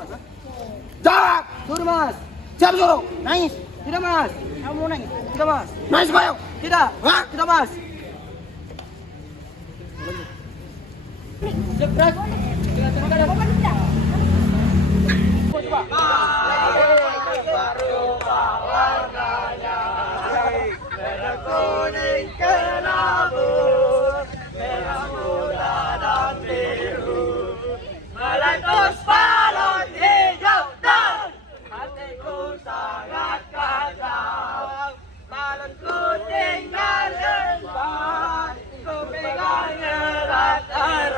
mas? Jawab! Suruh mas. Siapa suruh? Nangis. Tidak mas. Kamu mau nangis? Tidak mas. Nangis kayo! Tidak. Hah? Tidak mas. Jebret. Coba. Merah kuning kelabu, merah muda dan biru, meletus balon hijau dan hatiku sangat kacau. Balonku tinggal lembat, ku pegang erat-erat.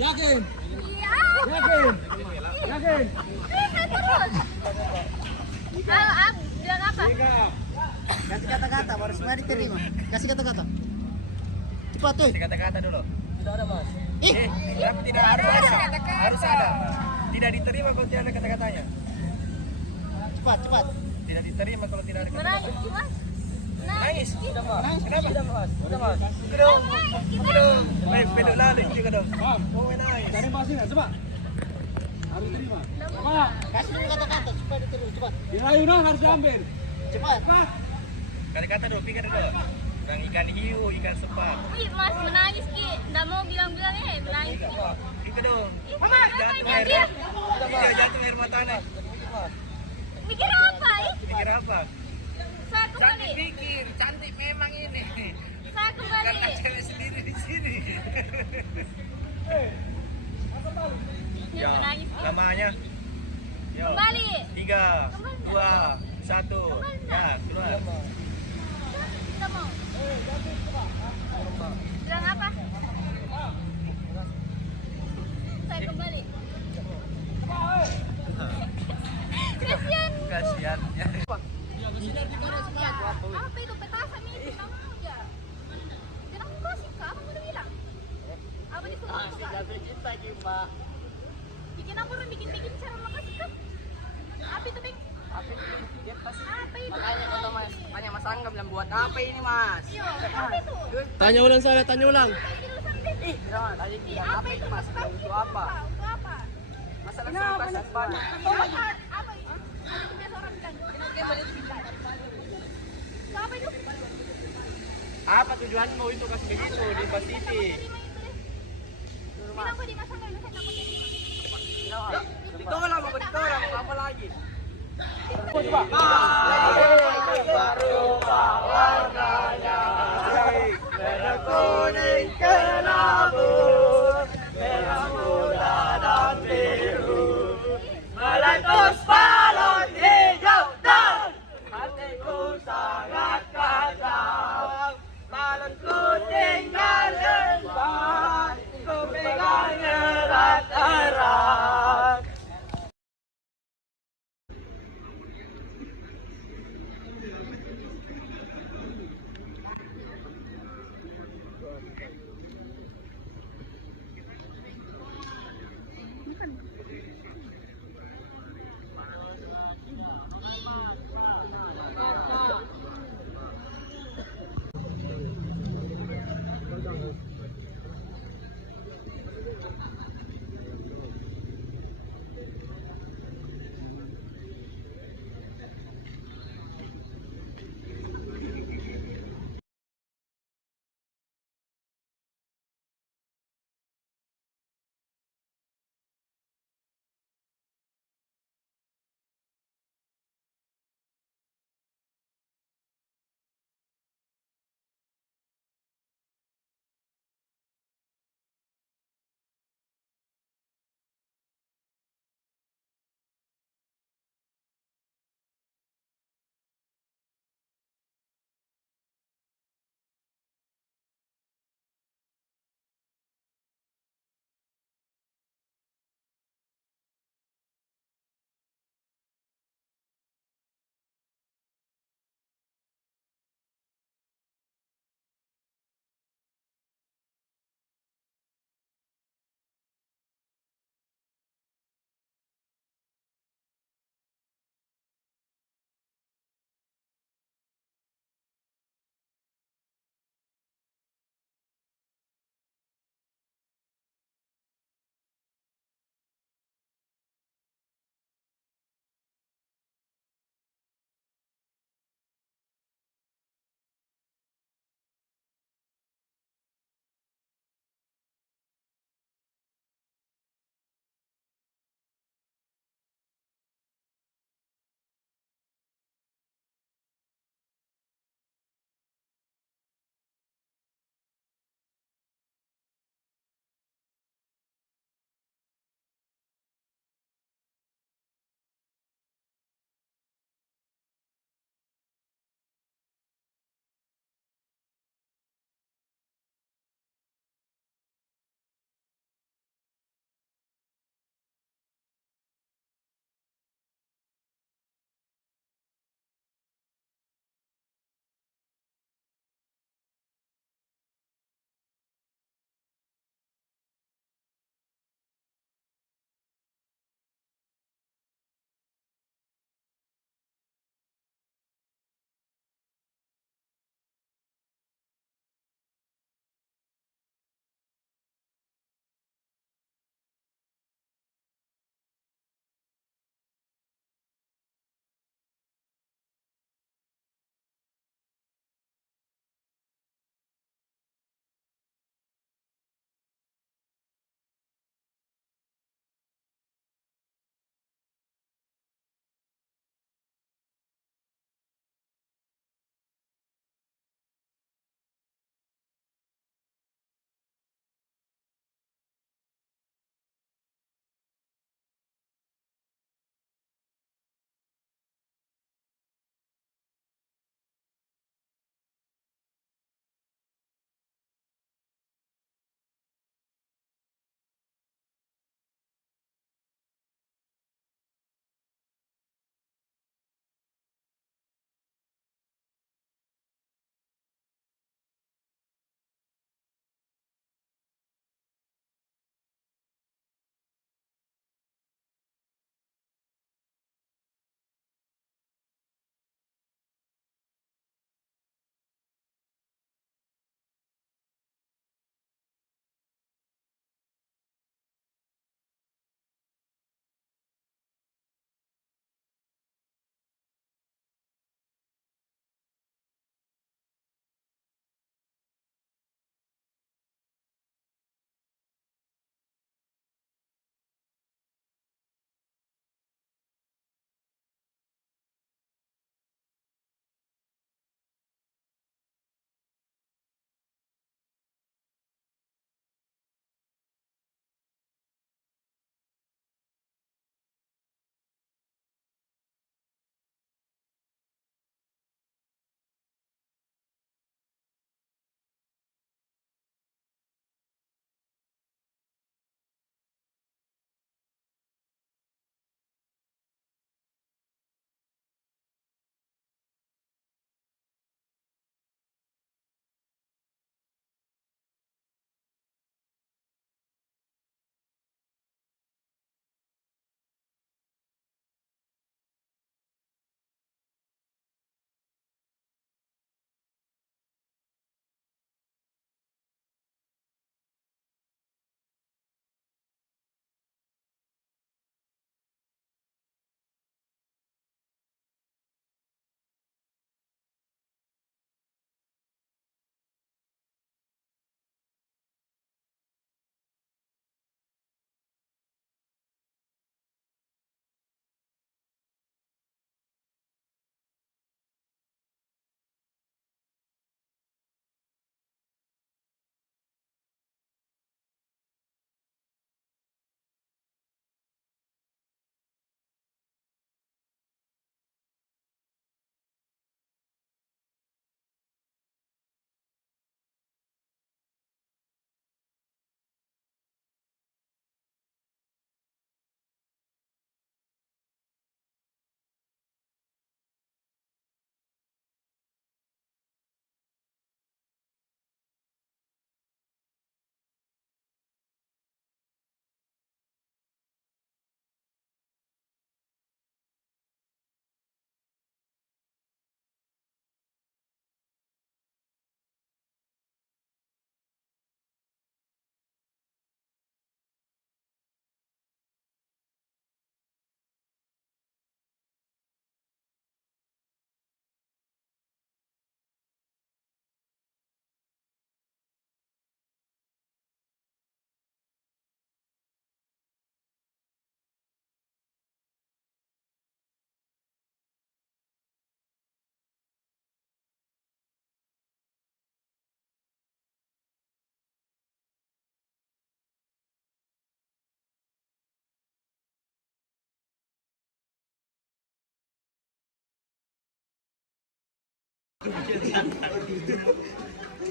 Yakin? Iya. Yakin? Yakin? Saya terus. Bilang apa? Kasih kata-kata, baru semua diterima. Kasih kata-kata. Cepat tuh. Kasih kata-kata dulu. Tidak ada mas. Kenapa tidak harus ada? Harus ada. Tidak diterima kalau tidak ada kata-katanya. Cepat, cepat. Tidak diterima kalau tidak ada kata-katanya. Menangis, Mas. Nangis. Sudah mas. Kenapa? Sudah mas. Sudah mas. Buka dong. Buka dong. Baik, pedok lalu juga dong. Oh, nangis. Cari masnya, coba. Harus terima. Coba. Kasih dulu kata-kata supaya diterima. Cepat. Dirayu nah harus diambil. Cepat. Kata-kata dulu, pikir dulu. Tentang ikan hiu, ikan sepat. Ih, Mas menangis, Ki. Nggak mau bilang-bilang menangis, Ki. Itu dong. Ih, Mas, apa ini dia? Tidak jatuh air matanya. Mikir apa, ih? Pikir apa? Saya kembali. Pikir, cantik memang ini. Saya kembali. Cewek sendiri di sini. Dia menangis, Ki. Namanya. Yo. Kembali. 3, 2, 1. Ya, keluar. Tidak mau. Bilang apa? Saya kembali. Kasihan. Kasihan. Ya. Apa itu petasan itu? Nggak mau aja. Jangan aku kasih, Kak. Apa udah bilang? Apa disuruh? Bikin apa orang bikin cara makasih, Kak? Apa itu, Bang? Apa itu? Makanya kata mas. Tanya mas Angga bilang buat apa ini mas? Iya, apa itu? Tanya ulang saya, tanya ulang. Apa itu urusan, Bang? Ih, jangan. Tadi Ih, bilang apa itu? mas? Mas, Untuk apa? Untuk apa? Masalah sumpah sampan. Apa itu? Itu biasa orang bilang. Apa itu? Apa tujuanmu itu kasih begitu di Mbak Siti? Terima itu deh. Bilang kok di Mas Angga, saya takut terima. Ditolak mau ditolak mau apa lagi? Merah kuning kelabu, merah muda dan biru, meletus balon hijau dan hatiku sangat kacau. Balonku tinggal lembat, ku pegang erat-erat.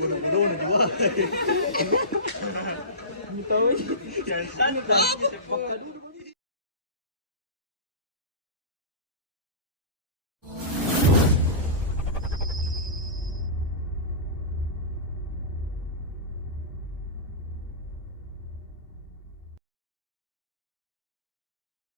Ulo na diwa. Yan, sana ba?